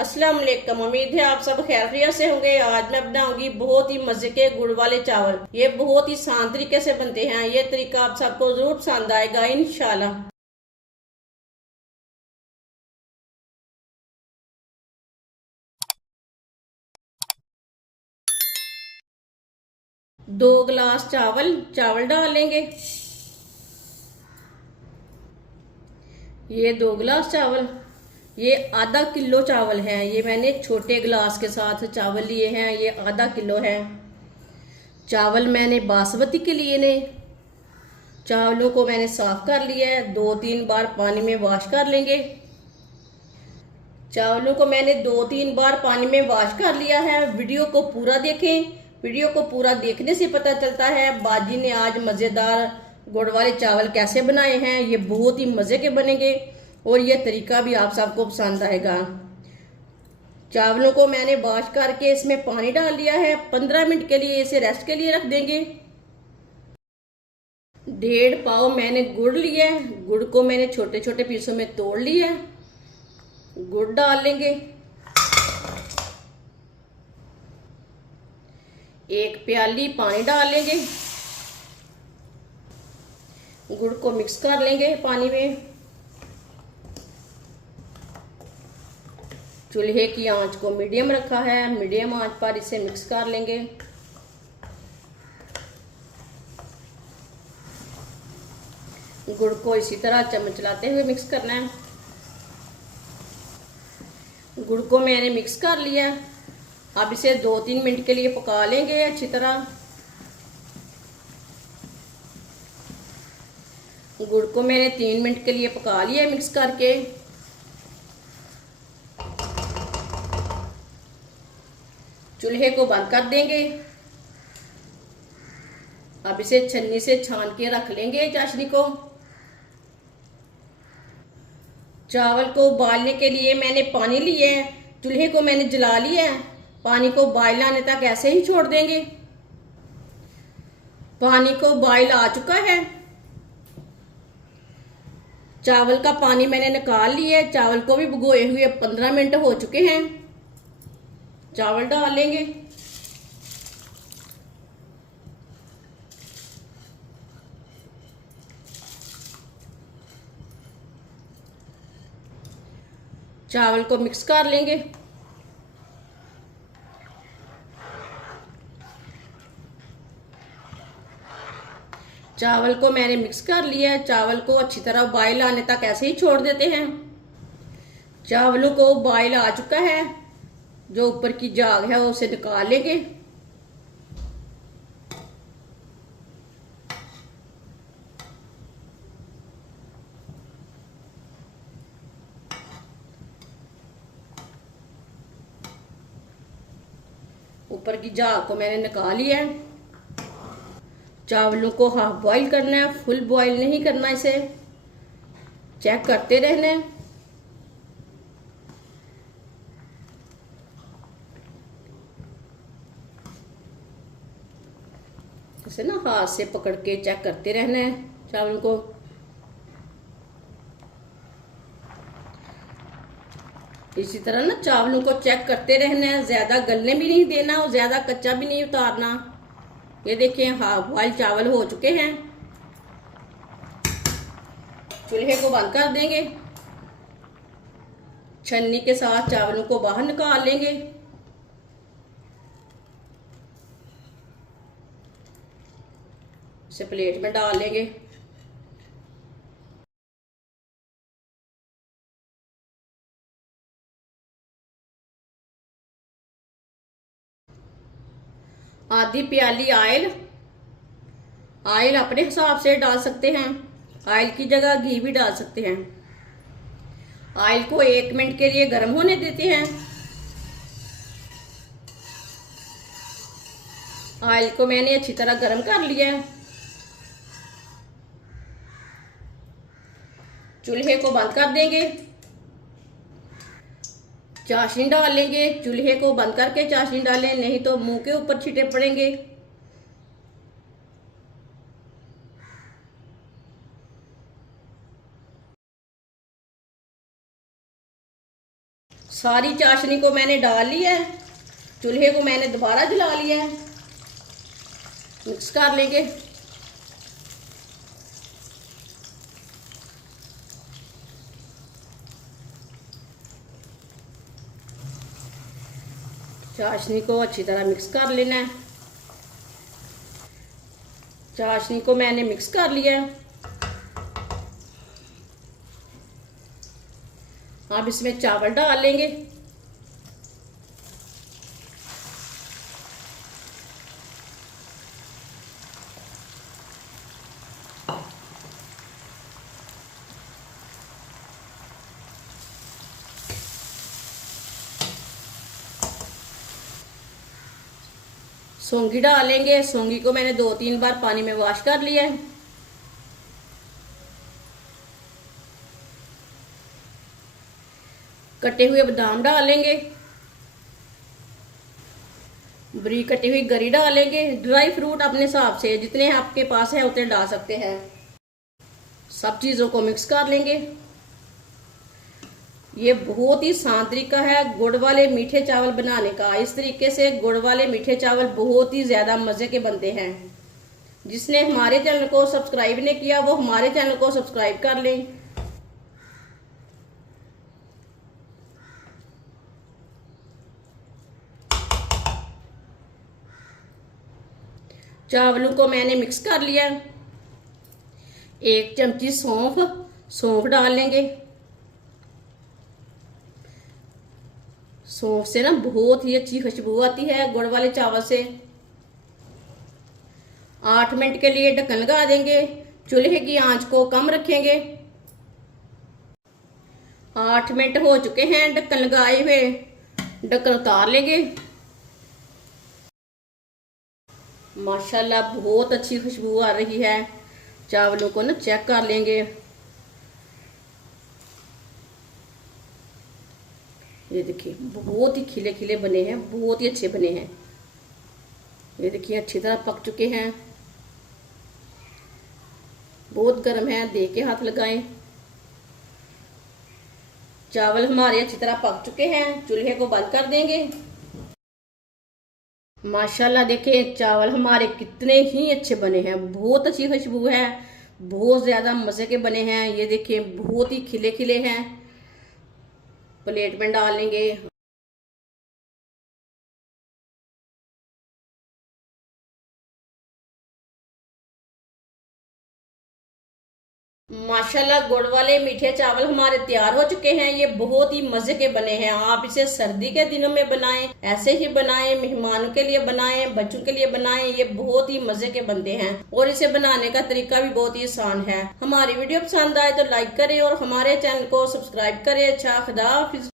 अस्सलाम वालेकुम। उम्मीद है आप सब खैरियत से होंगे। आज मैं बनाऊंगी बहुत ही मजे के गुड़ वाले चावल। ये बहुत ही आसान तरीके से बनते हैं। ये तरीका आप सबको जरूर पसंद आएगा इंशाल्लाह। 2 गिलास चावल चावल डाल लेंगे। ये 2 गिलास चावल, ये आधा किलो चावल है। ये मैंने एक छोटे गिलास के साथ चावल लिए हैं। ये आधा किलो है। चावल मैंने बासमती के लिए ने। चावलों को मैंने साफ कर लिया है। 2-3 बार पानी में वॉश कर लेंगे। चावलों को मैंने 2-3 बार पानी में वॉश कर लिया है। वीडियो को पूरा देखें। वीडियो को पूरा देखने से पता चलता है बाजी ने आज मज़ेदार गुड़ वाले चावल कैसे बनाए हैं। ये बहुत ही मज़े के बनेंगे और ये तरीका भी आप सबको पसंद आएगा। चावलों को मैंने वॉश करके इसमें पानी डाल दिया है। 15 मिनट के लिए इसे रेस्ट के लिए रख देंगे। 1.5 पाव मैंने गुड़ लिया है। गुड़ को मैंने छोटे छोटे पीसों में तोड़ लिया है। गुड़ डाल लेंगे। 1 प्याली पानी डाल लेंगे। गुड़ को मिक्स कर लेंगे पानी में। चूल्हे की आंच को मीडियम रखा है। मीडियम आंच पर इसे मिक्स कर लेंगे। गुड़ को इसी तरह चम्मच चलाते हुए मिक्स करना है। गुड़ को मैंने मिक्स कर लिया। अब इसे 2-3 मिनट के लिए पका लेंगे अच्छी तरह। गुड़ को मैंने 3 मिनट के लिए पका लिया मिक्स करके। चूल्हे को बंद कर देंगे। अब इसे छन्नी से छान के रख लेंगे चाशनी को। चावल को उबालने के लिए मैंने पानी लिया है। चूल्हे को मैंने जला लिया है। पानी को बॉयल आने तक ऐसे ही छोड़ देंगे। पानी को बॉयल आ चुका है। चावल का पानी मैंने निकाल लिया है। चावल को भी भिगोए हुए 15 मिनट हो चुके हैं। चावल डाल लेंगे। चावल को मिक्स कर लेंगे। चावल को मैंने मिक्स कर लिया है। चावल को अच्छी तरह बॉयल आने तक ऐसे ही छोड़ देते हैं। चावलों को बॉयल आ चुका है। जो ऊपर की झाग है वो उसे निकाल लेंगे। ऊपर की झाग को मैंने निकाल लिया है। चावलों को हाफ बॉईल करना है, फुल बॉईल नहीं करना। इसे चेक करते रहना है। इसे ना हाथ से पकड़ के चेक करते रहना है चावल को। इसी तरह ना चावलों को चेक करते रहना है। ज्यादा गलने भी नहीं देना और ज्यादा कच्चा भी नहीं उतारना। ये देखिए हाफ बॉईल चावल हो चुके हैं। चूल्हे को बंद कर देंगे। छन्नी के साथ चावलों को बाहर निकाल लेंगे। इसे प्लेट में डाल लेंगे। आधी प्याली ऑयल। ऑयल अपने हिसाब से डाल सकते हैं। ऑयल की जगह घी भी डाल सकते हैं। ऑयल को 1 मिनट के लिए गर्म होने देते हैं। ऑयल को मैंने अच्छी तरह गर्म कर लिया है। चूल्हे को बंद कर देंगे। चाशनी डाल लेंगे। चूल्हे को बंद करके चाशनी डालें, नहीं तो मुंह के ऊपर छींटे पड़ेंगे। सारी चाशनी को मैंने डाल लिया है। चूल्हे को मैंने दोबारा जला लिया है। मिक्स कर लेंगे। चाशनी को अच्छी तरह मिक्स कर लेना है। चाशनी को मैंने मिक्स कर लिया है। अब इसमें चावल डाल लेंगे। सौंगी डालेंगे। सौंगी को मैंने 2-3 बार पानी में वॉश कर लिया है। कटे हुए बादाम डालेंगे। बरीक कटी हुई गरी डालेंगे। ड्राई फ्रूट अपने हिसाब से जितने आपके पास है उतने डाल सकते हैं। सब चीज़ों को मिक्स कर लेंगे। ये बहुत ही आसान तरीका है गुड़ वाले मीठे चावल बनाने का। इस तरीके से गुड़ वाले मीठे चावल बहुत ही ज़्यादा मज़े के बनते हैं। जिसने हमारे चैनल को सब्सक्राइब नहीं किया वो हमारे चैनल को सब्सक्राइब कर लें। चावलों को मैंने मिक्स कर लिया। 1 चमची सौंफ डाल लेंगे। सौंफ से ना बहुत ही अच्छी खुशबू आती है गुड़ वाले चावल से। 8 मिनट के लिए ढक्कन लगा देंगे। चूल्हे की आंच को कम रखेंगे। 8 मिनट हो चुके हैं ढक्कन लगाए हुए। ढक्कन उतार लेंगे। माशाल्लाह बहुत अच्छी खुशबू आ रही है। चावलों को ना चेक कर लेंगे। ये देखिए बहुत ही खिले खिले बने हैं, बहुत ही अच्छे बने हैं। ये देखिए अच्छी तरह पक चुके हैं। बहुत गर्म है, देख के हाथ लगाएं। चावल हमारे अच्छी तरह पक चुके हैं। चूल्हे को बंद कर देंगे। माशाल्लाह देखें चावल हमारे कितने ही अच्छे बने हैं। बहुत अच्छी खुशबू है, बहुत ज़्यादा मज़े के बने हैं। ये देखें बहुत ही खिले खिले हैं। प्लेट में डाल लेंगे। माशाल्लाह गुड़ वाले मीठे चावल हमारे तैयार हो चुके हैं। ये बहुत ही मजे के बने हैं। आप इसे सर्दी के दिनों में बनाएं, ऐसे ही बनाएं, मेहमानों के लिए बनाएं, बच्चों के लिए बनाएं। ये बहुत ही मजे के बनते हैं और इसे बनाने का तरीका भी बहुत ही आसान है। हमारी वीडियो पसंद आए तो लाइक करें और हमारे चैनल को सब्सक्राइब करें। अच्छा खुदा हाफिज।